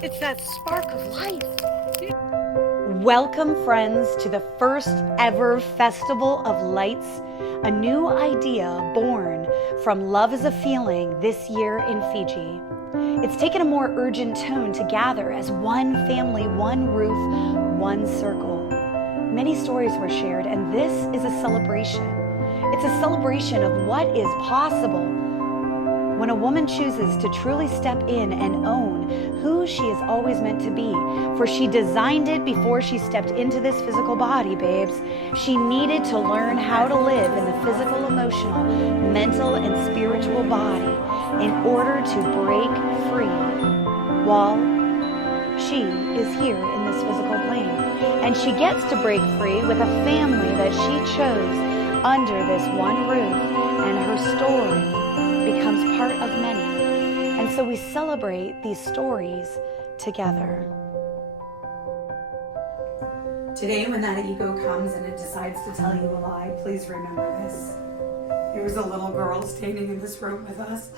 It's that spark of life. Welcome, friends, to the first ever Festival of Lights, a new idea born from Love is a Feeling this year in Fiji. It's taken a more urgent tone to gather as one family, one roof, one circle. Many stories were shared, and this is a celebration. It's a celebration of what is possible when a woman chooses to truly step in and own who she is always meant to be. For she designed it before she stepped into this physical body, babes. She needed to learn how to live in the physical, emotional, mental, and spiritual body in order to break free while she is here in this physical plane. And she gets to break free with a family that she chose under this one roof, and her story becomes part of many. And so we celebrate these stories together. Today, when that ego comes and it decides to tell you a lie, please remember this. There was a little girl standing in this room with us.